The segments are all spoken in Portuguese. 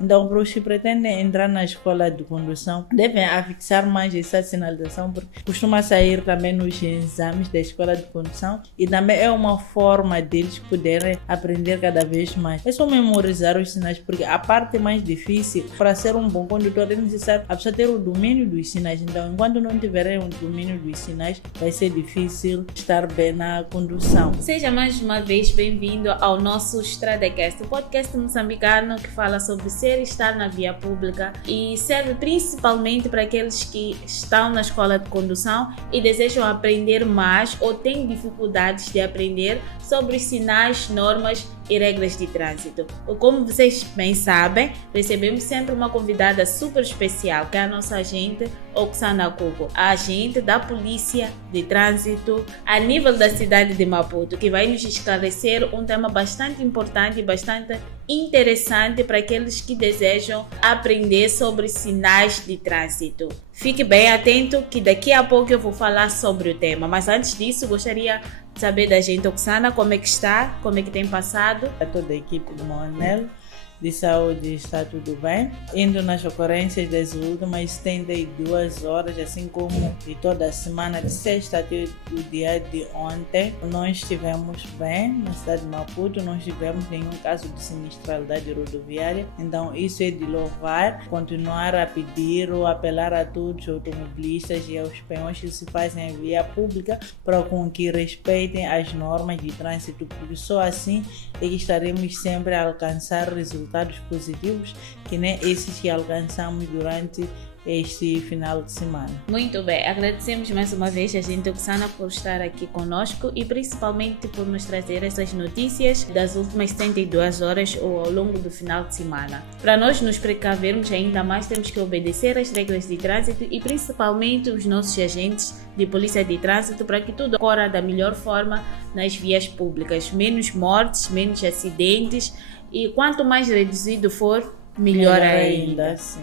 Então, para os que pretendem entrar na escola de condução, devem afixar mais essa sinalização, porque costuma sair também nos exames da escola de condução e também é uma forma deles poderem aprender cada vez mais. É só memorizar os sinais, porque a parte mais difícil para ser um bom condutor é necessário a pessoa ter o domínio dos sinais. Então, enquanto não tiverem o domínio dos sinais, vai ser difícil estar bem na condução. Seja mais uma vez bem-vindo ao nosso Stradacast, o podcast moçambicano que fala sobre ser e estar na via pública e serve principalmente para aqueles que estão na escola de condução e desejam aprender mais ou têm dificuldades de aprender sobre os sinais, normas e regras de trânsito. Como vocês bem sabem, recebemos sempre uma convidada super especial, que é a nossa agente Oksana Kuko, a agente da Polícia de Trânsito a nível da cidade de Maputo, que vai nos esclarecer um tema bastante importante e bastante interessante para aqueles que desejam aprender sobre sinais de trânsito. Fique bem atento que daqui a pouco eu vou falar sobre o tema, mas antes disso gostaria de saber da gente Oksana como é que está, como é que tem passado. A toda a equipe do Monel de saúde está tudo bem, indo nas ocorrências das últimas 72 horas, assim como de toda a semana, de sexta até o dia de ontem, nós estivemos bem na cidade de Maputo, não tivemos nenhum caso de sinistralidade rodoviária, então isso é de louvar, continuar a pedir ou apelar a todos os automobilistas e aos peões que se fazem em via pública para que respeitem as normas de trânsito, porque só assim é que estaremos sempre a alcançar resultados positivos, que nem esses que alcançamos durante este final de semana. Muito bem, agradecemos mais uma vez a gente Oksana por estar aqui conosco e principalmente por nos trazer essas notícias das últimas 72 horas ou ao longo do final de semana. Para nós nos precavermos ainda mais, temos que obedecer às regras de trânsito e principalmente os nossos agentes de polícia de trânsito para que tudo ocorra da melhor forma nas vias públicas. Menos mortes, menos acidentes e quanto mais reduzido for, melhor ainda. Sim.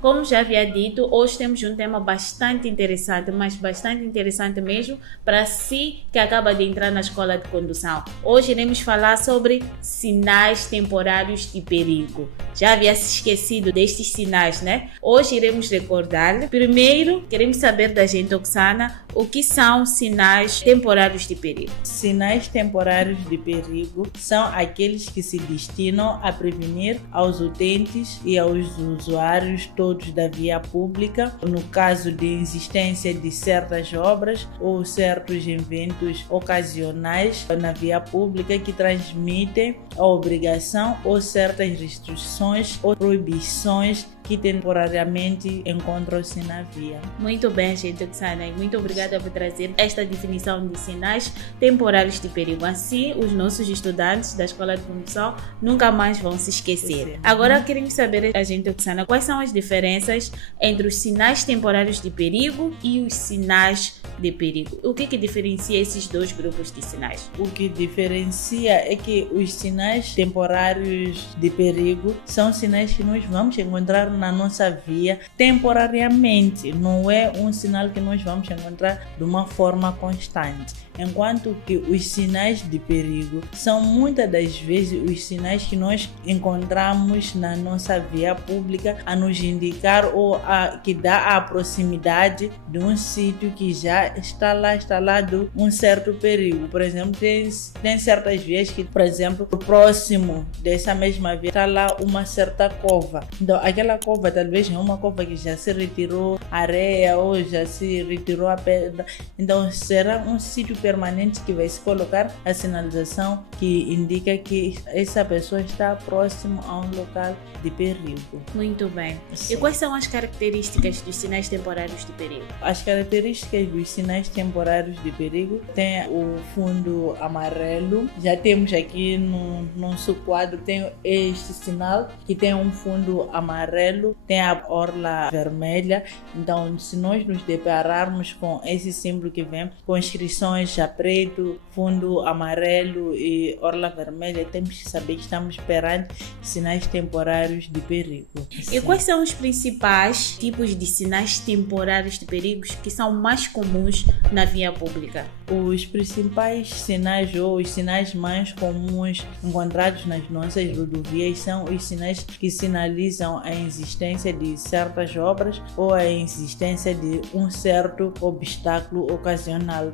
Como já havia dito, hoje temos um tema bastante interessante, mas bastante interessante mesmo para si que acaba de entrar na escola de condução. Hoje iremos falar sobre sinais temporários de perigo. Já havia se esquecido destes sinais, né? Hoje iremos recordar. Primeiro, queremos saber da gente, Oksana, o que são sinais temporários de perigo. Sinais temporários de perigo são aqueles que se destinam a prevenir aos utentes e aos usuários todos da via pública, no caso de existência de certas obras ou certos eventos ocasionais na via pública que transmitem a obrigação ou certas restrições ou proibições que temporariamente encontram-se na via. Muito bem, gente Oksana, e muito obrigada por trazer esta definição de sinais temporários de perigo. Assim, os nossos estudantes da Escola de Condução nunca mais vão se esquecer. Agora, queremos saber, a gente Oksana, quais são as diferenças entre os sinais temporários de perigo e os sinais de perigo? O que diferencia esses dois grupos de sinais? O que diferencia é que os sinais temporários de perigo são sinais que nós vamos encontrar na nossa via temporariamente, não é um sinal que nós vamos encontrar de uma forma constante. Enquanto que os sinais de perigo são muitas das vezes os sinais que nós encontramos na nossa via pública a nos indicar ou que dá a proximidade de um sítio que já está lá de um certo perigo. Por exemplo, tem certas vias que, por exemplo, próximo dessa mesma via está lá uma certa cova. Então, aquela cova talvez é uma cova que já se retirou areia ou já se retirou a pedra. Então, será um sítio permanente que vai se colocar a sinalização que indica que essa pessoa está próximo a um local de perigo. Muito bem. Sim. E quais são as características dos sinais temporários de perigo? As características dos sinais temporários de perigo tem o fundo amarelo. Já temos aqui no nosso quadro, tem este sinal que tem um fundo amarelo, tem a orla vermelha. Então, se nós nos depararmos com esse símbolo que vem com inscrições a preto, fundo amarelo e orla vermelha, temos que saber que estamos perante sinais temporários de perigo. E quais são os principais tipos de sinais temporários de perigos que são mais comuns comuns na via pública? Os principais sinais ou os sinais mais comuns encontrados nas nossas rodovias são os sinais que sinalizam a existência de certas obras ou a existência de um certo obstáculo ocasional.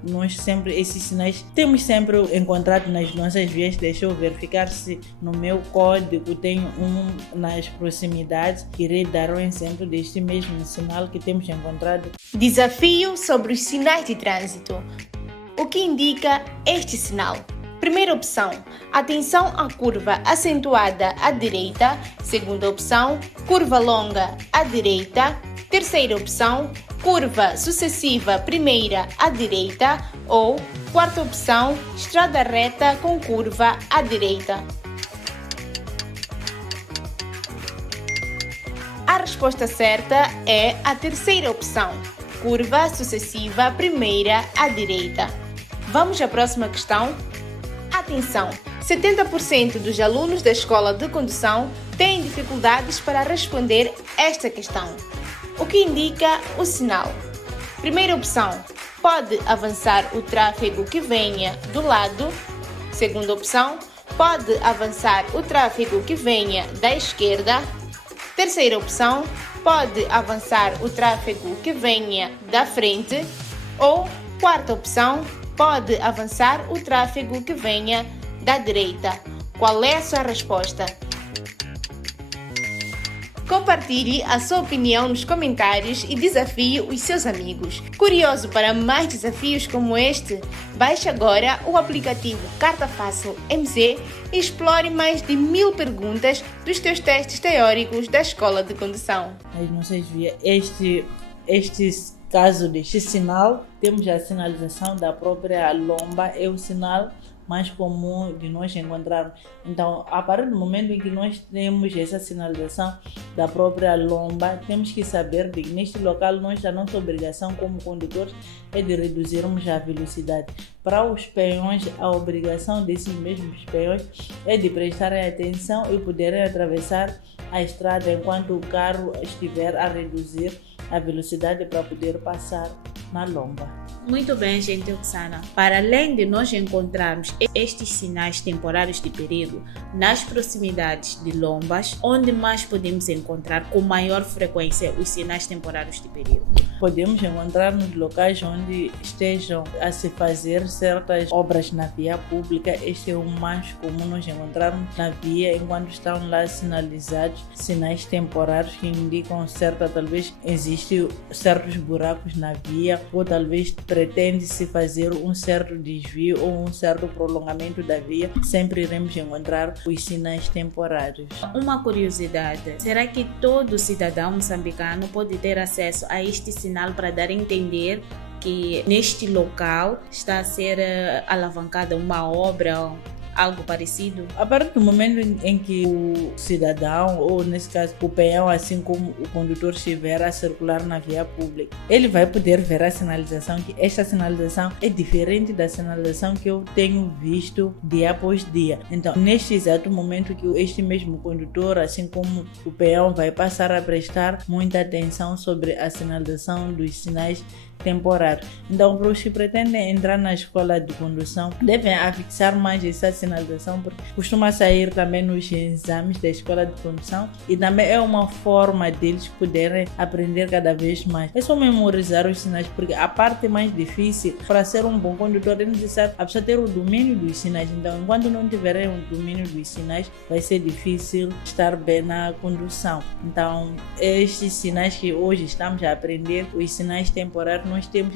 Esses sinais temos sempre encontrado nas nossas vias. Deixa eu verificar se no meu código tem um nas proximidades. Irei dar um exemplo deste mesmo sinal que temos encontrado. Desafio sobre os sinais de trânsito. O que indica este sinal? Primeira opção, atenção à curva acentuada à direita. Segunda opção, curva longa à direita. Terceira opção, curva sucessiva primeira à direita. Ou quarta opção, estrada reta com curva à direita. A resposta certa é a terceira opção, curva sucessiva primeira à direita. Vamos à próxima questão? Atenção! 70% dos alunos da escola de condução têm dificuldades para responder esta questão. O que indica o sinal? Primeira opção, pode avançar o tráfego que venha do lado. Segunda opção, pode avançar o tráfego que venha da esquerda. Terceira opção, pode avançar o tráfego que venha da frente. Ou quarta opção, pode avançar o tráfego que venha da direita. Qual é a sua resposta? Compartilhe a sua opinião nos comentários e desafie os seus amigos. Curioso para mais desafios como este? Baixe agora o aplicativo Carta Fácil MZ e explore mais de 1000 perguntas dos teus testes teóricos da Escola de Condução. Nas nossas vias, este caso deste sinal, temos a sinalização da própria lomba, é o sinal mais comum de nós encontrarmos. Então, a partir do momento em que nós temos essa sinalização da própria lomba, temos que saber que neste local a nossa obrigação como condutores é de reduzirmos a velocidade. Para os peões, a obrigação desses mesmos peões é de prestarem atenção e poderem atravessar a estrada enquanto o carro estiver a reduzir a velocidade para poder passar na lomba. Muito bem, gente Oksana. Para além de nós encontrarmos estes sinais temporários de perigo nas proximidades de lombas, onde mais podemos encontrar com maior frequência os sinais temporários de perigo? Podemos encontrar nos locais onde estejam a se fazer certas obras na via pública. Este é o mais comum nós encontrarmos na via, enquanto estão lá sinalizados sinais temporários que indicam talvez existem certos buracos na via, ou talvez pretende-se fazer um certo desvio ou um certo prolongamento da via. Sempre iremos encontrar os sinais temporários. Uma curiosidade, será que todo cidadão moçambicano pode ter acesso a este sinal para dar a entender que neste local está a ser alavancada uma obra, algo parecido? A partir do momento em que o cidadão, ou nesse caso o peão, assim como o condutor, estiver a circular na via pública, ele vai poder ver a sinalização, que esta sinalização é diferente da sinalização que eu tenho visto dia após dia. Então, neste exato momento que este mesmo condutor, assim como o peão, vai passar a prestar muita atenção sobre a sinalização dos sinais temporário. Então, para os que pretendem entrar na escola de condução, devem afixar mais essa sinalização, porque costuma sair também nos exames da escola de condução e também é uma forma deles poderem aprender cada vez mais. É só memorizar os sinais, porque a parte mais difícil para ser um bom condutor é necessário a pessoa ter o domínio dos sinais. Então, enquanto não tiverem o domínio dos sinais, vai ser difícil estar bem na condução. Então, estes sinais que hoje estamos a aprender, os sinais temporários, nós temos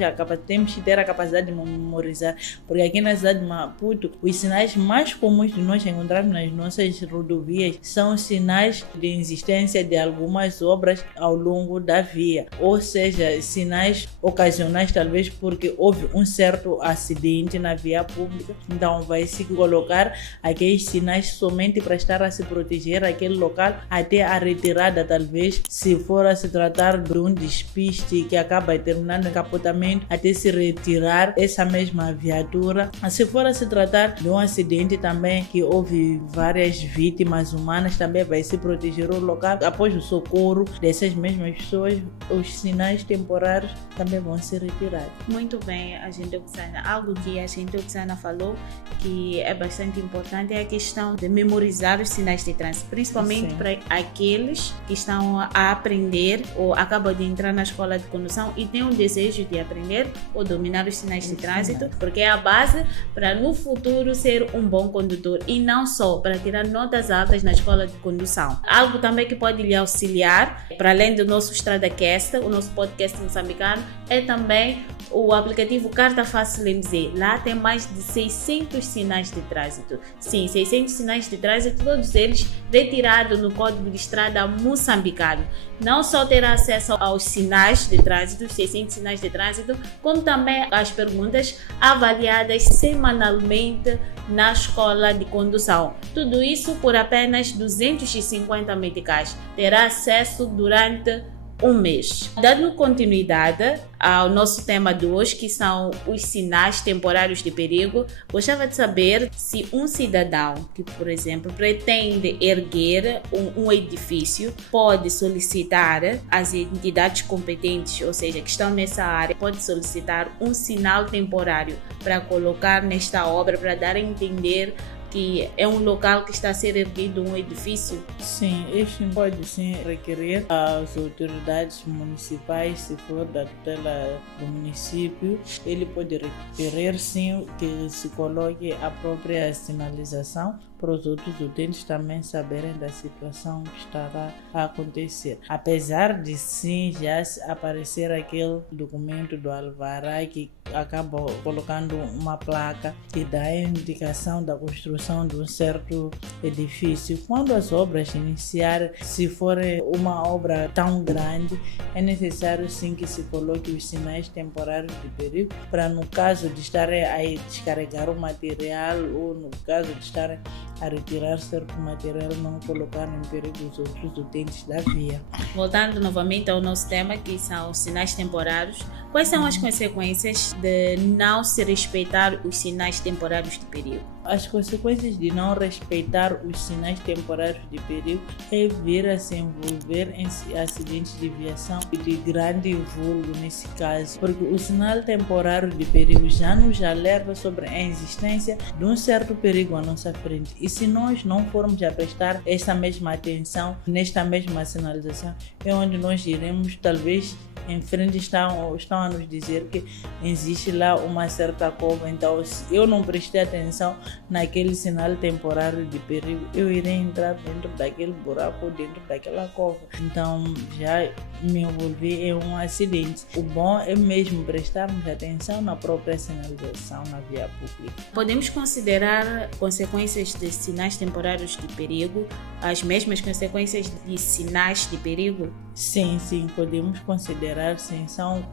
que ter a capacidade de memorizar, porque aqui na cidade de Maputo, os sinais mais comuns de nós encontrarmos nas nossas rodovias são sinais de existência de algumas obras ao longo da via, ou seja, sinais ocasionais, talvez porque houve um certo acidente na via pública. Então vai se colocar aqueles sinais somente para estar a se proteger aquele local até a retirada, talvez se for a se tratar de um despiste que acaba terminando em capotamento, até se retirar essa mesma viatura. Se for a se tratar de um acidente sente também que houve várias vítimas humanas, também vai se proteger o local. Após o socorro dessas mesmas pessoas, os sinais temporários também vão ser retirados. Muito bem, agente Oksana. Algo que a agente Oksana falou que é bastante importante é a questão de memorizar os sinais de trânsito, principalmente para aqueles que estão a aprender ou acabam de entrar na escola de condução e têm um desejo de aprender ou dominar os sinais de trânsito, porque é a base para no futuro ser um bom condutor e não só para tirar notas altas na escola de condução. Algo também que pode lhe auxiliar, para além do nosso StradaCast, o nosso podcast moçambicano, é também o aplicativo Carta Fácil MZ. Lá tem mais de 600 sinais de trânsito. Sim, 600 sinais de trânsito, todos eles retirados no Código de Estrada moçambicano. Não só terá acesso aos sinais de trânsito, 600 sinais de trânsito, como também as perguntas avaliadas semanalmente na escola de condução. Tudo isso por apenas 250 meticais. Terá acesso durante um mês. Dando continuidade ao nosso tema de hoje, que são os sinais temporários de perigo, gostava de saber se um cidadão que, por exemplo, pretende erguer um edifício pode solicitar às entidades competentes, ou seja, que estão nessa área, pode solicitar um sinal temporário para colocar nesta obra, para dar a entender que é um local que está a ser erguido um edifício? Sim, este pode sim requerer às autoridades municipais, se for da tutela do município, ele pode requerer sim que se coloque a própria sinalização para os outros utentes também saberem da situação que estará a acontecer. Apesar de sim já aparecer aquele documento do alvará que acaba colocando uma placa que dá a indicação da construção de um certo edifício. Quando as obras iniciarem, se for uma obra tão grande, é necessário sim que se coloque os sinais temporários de perigo para, no caso de estarem a descarregar o material ou no caso de estarem a retirar certo material, não colocar em perigo os outros utentes da via. Voltando novamente ao nosso tema, que são os sinais temporários, quais são as consequências de não se respeitar os sinais temporários de perigo? As consequências de não respeitar os sinais temporários de perigo é vir a se envolver em acidentes de viação de grande vulgo nesse caso, porque o sinal temporário de perigo já nos alerta sobre a existência de um certo perigo à nossa frente. E se nós não formos a prestar essa mesma atenção nesta mesma sinalização, é onde nós iremos talvez em frente estão a nos dizer que existe lá uma certa cova, então se eu não prestei atenção naquele sinal temporário de perigo, eu irei entrar dentro daquele buraco, dentro daquela cova, então já me envolvi em um acidente. O bom é mesmo prestarmos atenção na própria sinalização na via pública. Podemos considerar consequências de sinais temporários de perigo as mesmas consequências de sinais de perigo? Sim, podemos considerar, sim, são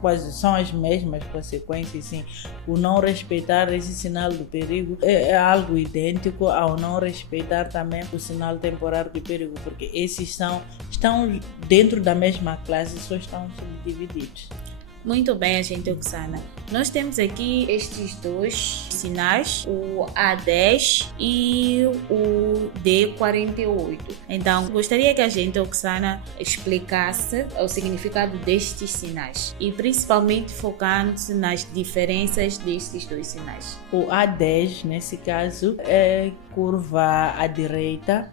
as mesmas consequências, sim. O não respeitar esse sinal do perigo é algo idêntico ao não respeitar também o sinal temporário de perigo, porque esses estão dentro da mesma classe, só estão subdivididos. Muito bem, agente Oksana. Nós temos aqui estes dois sinais, o A10 e o D48. Então, gostaria que a agente Oksana explicasse o significado destes sinais e principalmente focando-se nas diferenças destes dois sinais. O A10, nesse caso, é curva à direita,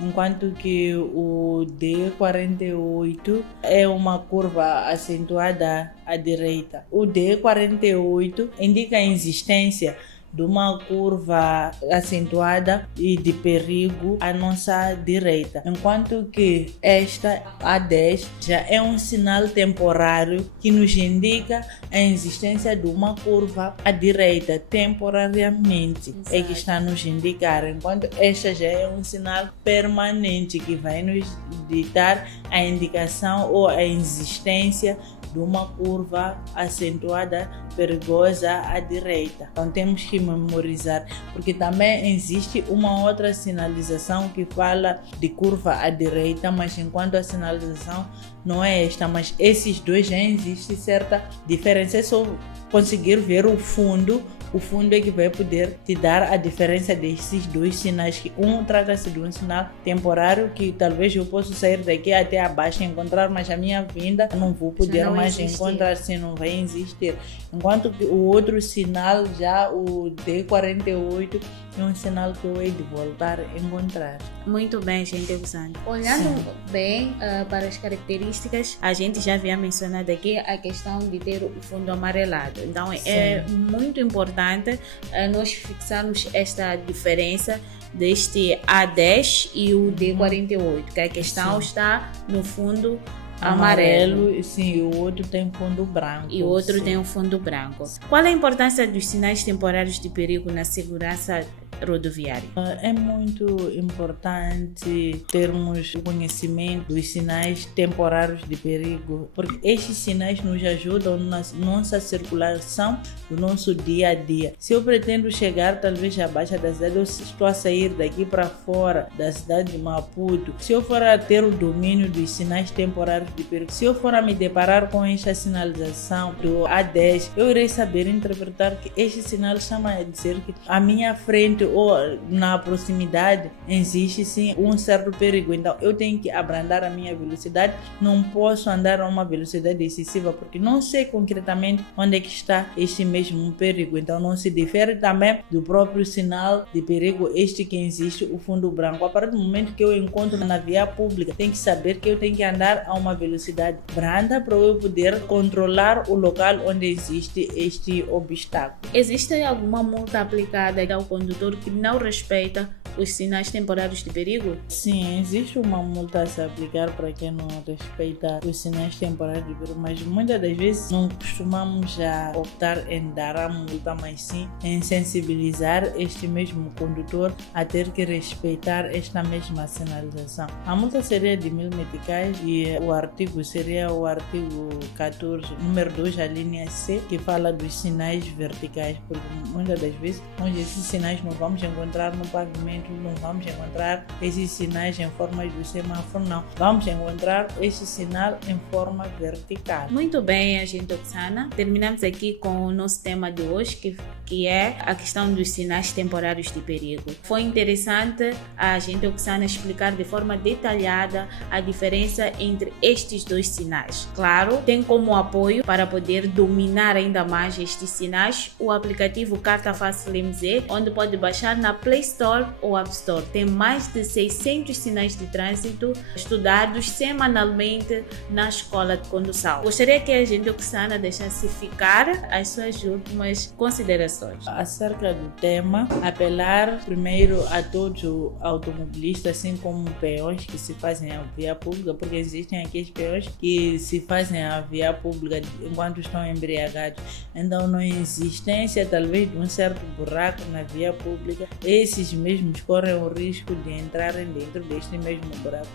enquanto que o D48 é uma curva acentuada à direita. O D48 indica a existência de uma curva acentuada e de perigo à nossa direita, enquanto que esta A10 já é um sinal temporário que nos indica a existência de uma curva à direita temporariamente. Exato. É que está a nos indicar, enquanto esta já é um sinal permanente que vai nos ditar a indicação ou a existência de uma curva acentuada perigosa à direita. Então temos que memorizar, porque também existe uma outra sinalização que fala de curva à direita, mas enquanto a sinalização não é esta, mas esses dois já existe certa diferença. É só conseguir ver o fundo o fundo é que vai poder te dar a diferença desses dois sinais, que trata-se de um sinal temporário que talvez eu possa sair daqui até abaixo e encontrar, mas a minha vinda não vou poder mais encontrar, se não vai existir. Enquanto que o outro sinal, já o D48, é um sinal que eu hei de voltar a encontrar. Muito bem, gente, olhando bem para as características, a gente já havia mencionado aqui a questão de ter o fundo amarelado. Então é muito importante nós fixarmos esta diferença deste A10 e o D48, que a questão está no fundo amarelo. Sim, e o outro tem fundo branco. E o outro tem um fundo branco. Qual a importância dos sinais temporários de perigo na segurança rodoviária? É muito importante termos o conhecimento dos sinais temporários de perigo, porque estes sinais nos ajudam na nossa circulação do nosso dia a dia. Se eu pretendo chegar talvez abaixo da cidade, eu estou a sair daqui para fora da cidade de Maputo, se eu for a ter o domínio dos sinais temporários de perigo, se eu for a me deparar com esta sinalização do A10, eu irei saber interpretar que este sinal chama a dizer que à minha frente ou na proximidade existe sim um certo perigo, então eu tenho que abrandar a minha velocidade, não posso andar a uma velocidade excessiva porque não sei concretamente onde é que está este mesmo perigo. Então não se difere também do próprio sinal de perigo este que existe, o fundo branco. A partir do momento que eu encontro na via pública, tenho que saber que eu tenho que andar a uma velocidade branda para eu poder controlar o local onde existe este obstáculo. Existe alguma multa aplicada ao condutor que não respeita os sinais temporários de perigo? Sim, existe uma multa a se aplicar para quem não respeita os sinais temporários de perigo, mas muitas das vezes não costumamos já optar em dar a multa, mas sim em sensibilizar este mesmo condutor a ter que respeitar esta mesma sinalização. A multa seria de 1000 meticais e o artigo seria o artigo 14, número 2, a linha C, que fala dos sinais verticais, porque muitas das vezes onde esses sinais não vamos encontrar no pavimento, não vamos encontrar esses sinais em forma de semáforo, não. Vamos encontrar esse sinal em forma vertical. Muito bem, agente Oksana. Terminamos aqui com o nosso tema de hoje, que é a questão dos sinais temporários de perigo. Foi interessante a agente Oksana explicar de forma detalhada a diferença entre estes dois sinais. Claro, tem como apoio para poder dominar ainda mais estes sinais o aplicativo Carta Fácil MZ, onde pode baixar na Play Store ou App Store. Tem mais de 600 sinais de trânsito estudados semanalmente na escola de condução. Gostaria que a agente Oksana deixasse ficar as suas últimas considerações. Acerca do tema, apelar primeiro a todos os automobilistas, assim como peões que se fazem a via pública, porque existem aqueles peões que se fazem a via pública enquanto estão embriagados. Então, na existência talvez de um certo buraco na via pública, esses mesmos correm o risco de entrarem dentro deste mesmo buraco.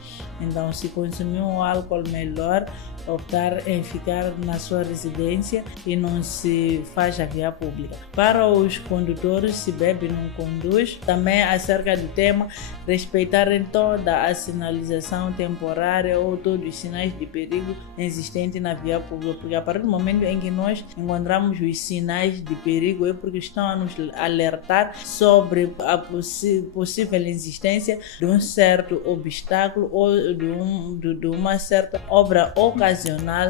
Então, se consumir um álcool, melhor optar em ficar na sua residência e não se faz a via pública. Para os condutores, se bebe não conduz. Também acerca do tema, respeitarem toda a sinalização temporária ou todos os sinais de perigo existentes na via pública, porque a partir do momento em que nós encontramos os sinais de perigo é porque estão a nos alertar sobre a possível existência de um certo obstáculo ou de uma certa obra ocasional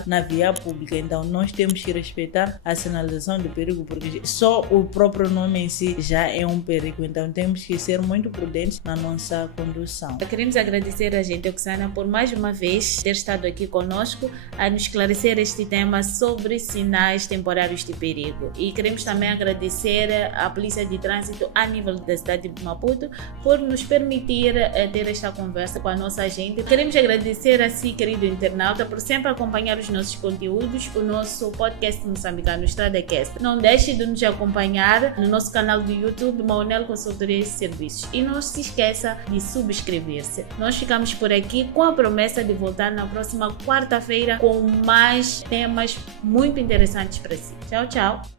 na via pública. Então nós temos que respeitar a sinalização de perigo, porque só o próprio nome em si já é um perigo. Então temos que ser muito prudentes na nossa condução. Queremos agradecer a agente Oksana por mais uma vez ter estado aqui conosco a nos esclarecer este tema sobre sinais temporários de perigo. E queremos também agradecer à Polícia de Trânsito a nível da cidade de Maputo por nos permitir ter esta conversa com a nossa agente. Queremos agradecer a si, querido internauta, por sempre acompanhar os nossos conteúdos, o nosso podcast moçambicano Stradecast. Não deixe de nos acompanhar no nosso canal do YouTube Maunel Consultoria e Serviços e não se esqueça de subscrever-se. Nós ficamos por aqui com a promessa de voltar na próxima quarta-feira com mais temas muito interessantes para si. Tchau, tchau!